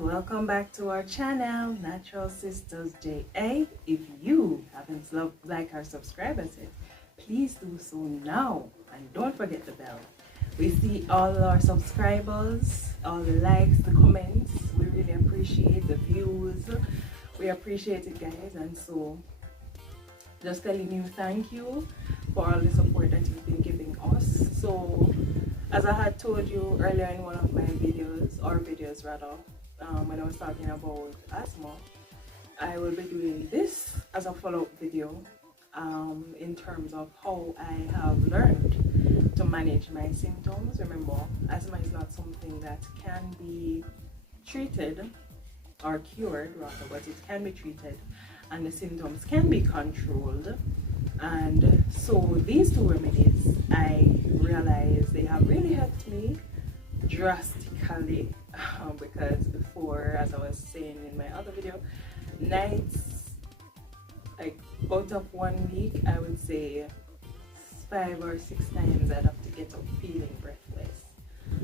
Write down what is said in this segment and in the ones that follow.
Welcome back to our channel, Natural Cistaz Ja. If you haven't liked or subscribed us yet, please do so now, and don't forget the bell. We see all our subscribers, all the likes, the comments. We really appreciate the views. We appreciate it, guys, and so just telling you thank you for all the support that you've been giving us. So as I had told you earlier in one of my videos, when I was talking about asthma, I will be doing this as a follow-up video in terms of how I have learned to manage my symptoms. Remember, asthma is not something that can be treated or cured rather, but it can be treated and the symptoms can be controlled. And so these two remedies, I realized they have really helped me drastically, because before, as I was saying in my other video, nights, like out of 1 week, I would say 5 or 6 times I'd have to get up feeling breathless.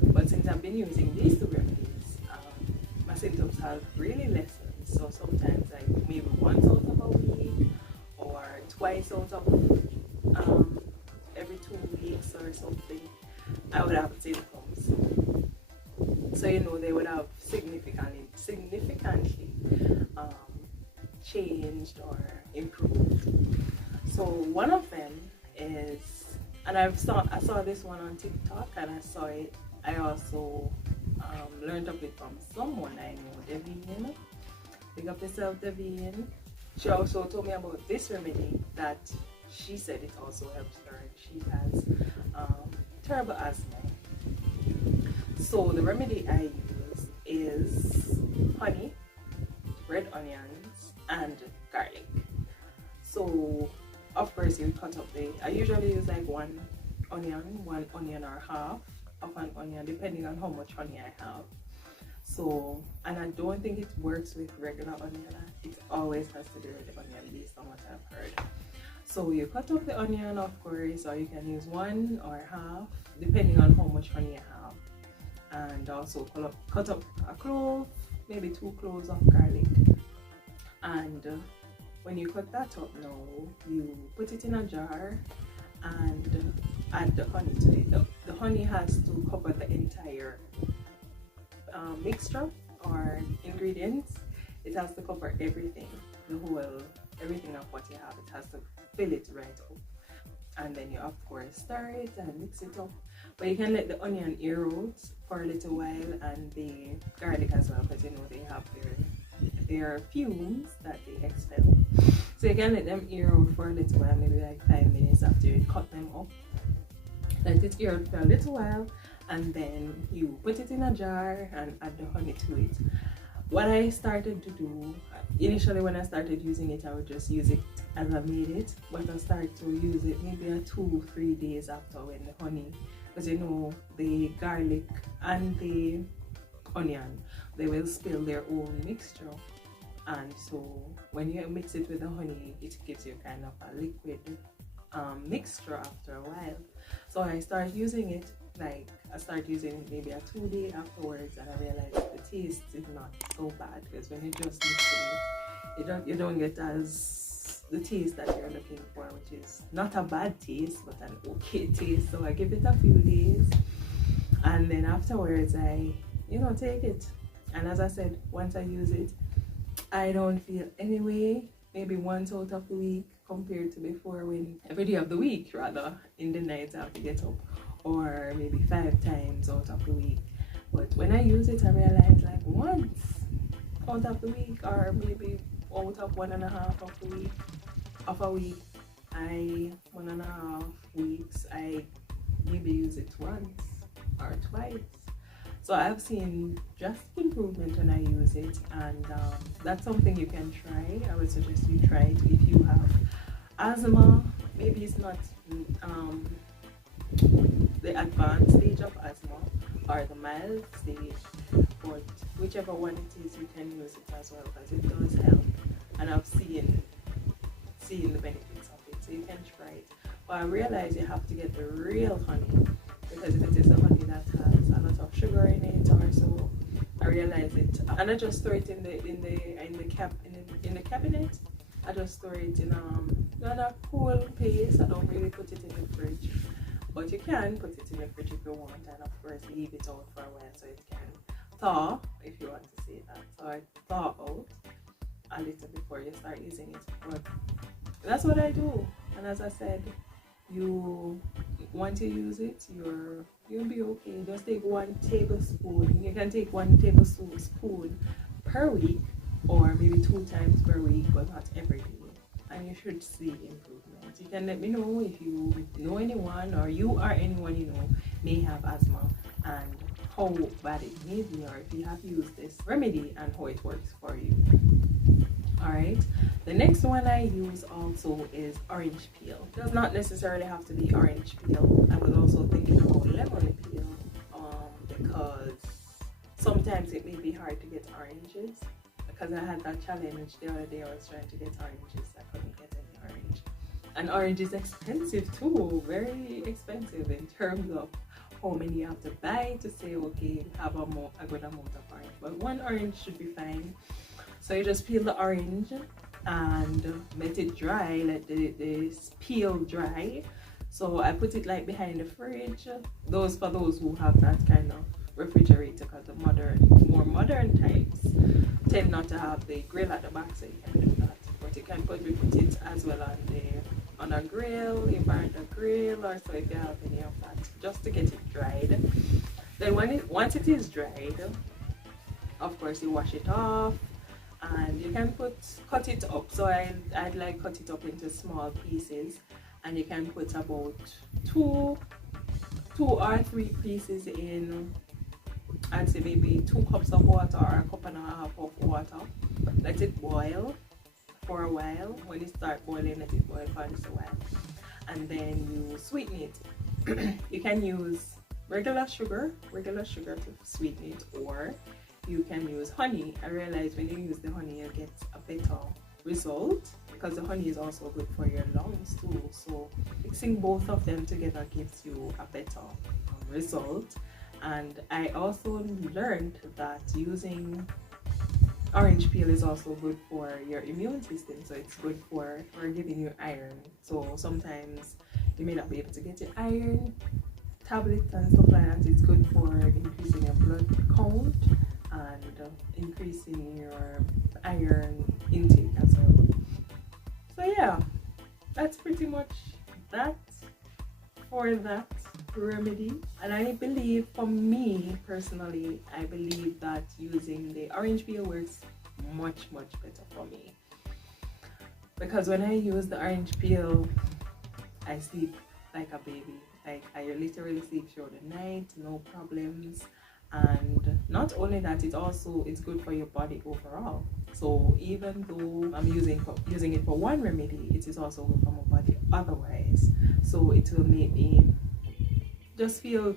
But since I've been using these two remedies, my symptoms have really lessened. So sometimes like maybe once out of a week or twice out of every 2 weeks or something, I would have symptoms. So they would have significantly changed or improved. So one of them is, and I saw this one on TikTok, and I also learned of it from someone I know, Devine. Big up yourself, Devine. She also told me about this remedy that she said it also helps her. She has terrible asthma. So the remedy I use is honey, red onions, and garlic. So of course you cut up I usually use like one onion or half of an onion, depending on how much honey I have. So, and I don't think it works with regular onion. It always has to be red onion based on what I've heard. So you cut up the onion, of course, or you can use one or half, depending on how much honey you have. And also cut up a clove, maybe 2 cloves of garlic. And when you cut that up now, you put it in a jar and add the honey to it. The honey has to cover the entire mixture or ingredients. It has to cover everything, everything of what you have. It has to fill it right up. And then you of course stir it and mix it up. But you can let the onion erode for a little while, and the garlic as well, because they have their fumes that they expel. So you can let them erode for a little while, maybe like 5 minutes after you cut them up. Let it erode for a little while, and then you put it in a jar and add the honey to it. What I started to do, initially when I started using it, I would just use it as I made it, but I started to use it maybe 2-3 days after, when the honey, because the garlic and the onion, they will spill their own mixture, and so when you mix it with the honey, it gives you kind of a liquid mixture after a while. So I started using it, maybe 2 days afterwards, and I realized the taste is not so bad, because when you just mix it, you don't get the taste that you're looking for, which is not a bad taste but an okay taste. So I give it a few days, and then afterwards I take it, and as I said, once I use it, I don't feel any way, maybe once out of the week, compared to before, when every day of the week rather, in the night I have to get up, or maybe 5 times out of the week. But when I use it, I realize like once out of the week, or maybe out of 1.5 of a week, 1.5 weeks, I maybe use it once or twice. So I've seen drastic improvement when I use it, and that's something you can try. I would suggest you try it if you have asthma. Maybe it's not the advanced stage of asthma or the mild stage, but whichever one it is, you can use it as well because it does help, and I've seen the benefits of it. So you can try it, but I realize you have to get the real honey, because if it is a honey that has a lot of sugar in it or so, I realize it, and I just store it in the cabinet. I just store it in a cool place. I don't really put it in the fridge, but you can put it in the fridge if you want, and of course leave it out for a while so it can thaw, if you want to say that. So I thaw out a little before you start using it, but that's what I do. And as I said, you want to use it, you'll be okay. Just take 1 tablespoon. You can take 1 tablespoon per week, or maybe 2 times per week, but not every day, and you should see improvement. You can let me know if you know anyone, or you or anyone you know may have asthma, and how bad it may be, or if you have used this remedy and how it works for you. Alright, the next one I use also is orange peel. It does not necessarily have to be orange peel. I was also thinking about lemon peel, because sometimes it may be hard to get oranges, because I had that challenge the other day. I was trying to get oranges, I couldn't get any orange. And orange is expensive too, very expensive in terms of how many you have to buy to say, okay, have a good amount of orange. But 1 orange should be fine. So you just peel the orange and let it dry, let the peel dry. So I put it like behind the fridge. For those who have that kind of refrigerator, because the more modern types tend not to have the grill at the back, so you can do that. But you can put it as well on a grill, if you're on a grill, or so if you have any of that, just to get it dried. Then once it is dried, of course you wash it off, and you can cut it up. So I'd like cut it up into small pieces, and you can put about 2 or 3 pieces in, I'd say maybe 2 cups of water or 1.5 cups of water. Let it boil for a while. When it starts boiling, let it boil for just a while, and then you sweeten it. You can use regular sugar to sweeten it, or you can use honey. I realize when you use the honey, you get a better result, because the honey is also good for your lungs too. So mixing both of them together gives you a better result. And I also learned that using orange peel is also good for your immune system. So it's good for giving you iron. So sometimes you may not be able to get your iron tablets and stuff like that. It's good for increasing your blood count and increasing your iron intake as well. So yeah, that's pretty much that for that remedy. And I believe, for me personally, I believe that using the orange peel works much better for me, because when I use the orange peel, I sleep like a baby. Like, I literally sleep through the night, no problems. And not only that, it's good for your body overall. So even though I'm using it for one remedy, it is also good for my body otherwise. So it will make me just feel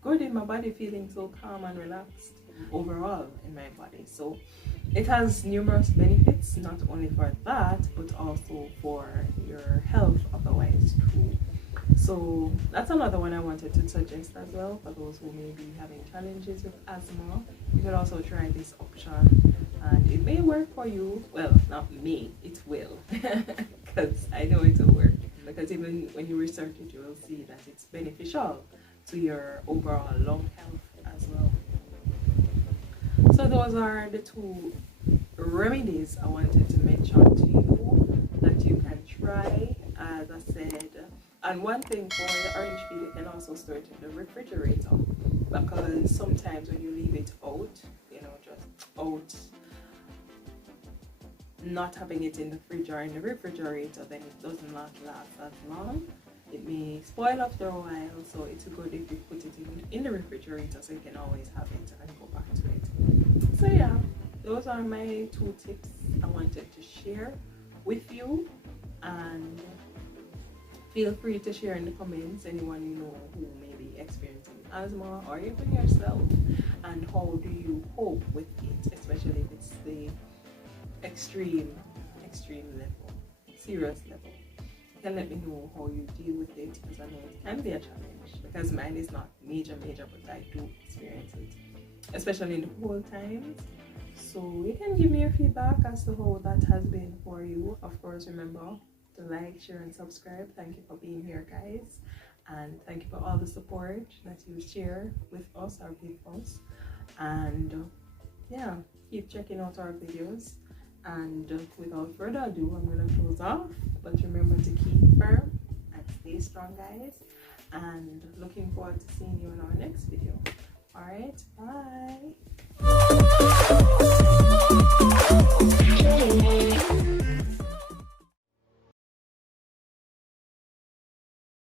good in my body, feeling so calm and relaxed overall in my body. So it has numerous benefits, not only for that, but also for your health otherwise too. So that's another one I wanted to suggest as well, for those who may be having challenges with asthma. You could also try this option, and it may work for you. Well, not me, it will, because I know it will work. Because even when you research it, you will see that it's beneficial to your overall lung health as well. So those are the 2 remedies I wanted to mention to you that you can try, as I said. And one thing for the orange peel, you can also store it in the refrigerator, because sometimes when you leave it out, just out, not having it in the fridge or in the refrigerator, then it does not last as long. it may spoil after a while, so it's good if you put it in the refrigerator so you can always have it and go back to it. So yeah, those are my 2 tips I wanted to share with you, and feel free to share in the comments anyone you know who may be experiencing asthma, or even yourself, and how do you cope with it, especially if it's the extreme level, serious level. You can let me know how you deal with it, because I know it can be a challenge, because mine is not major, but I do experience it, especially in the cold times. So you can give me your feedback as to how that has been for you. Of course, remember to like, share, and subscribe. Thank you for being here, guys, and thank you for all the support that you share with us, or give us. And yeah, keep checking out our videos. And without further ado, I'm gonna close off. But remember to keep firm and stay strong, guys. And looking forward to seeing you in our next video. All right, bye.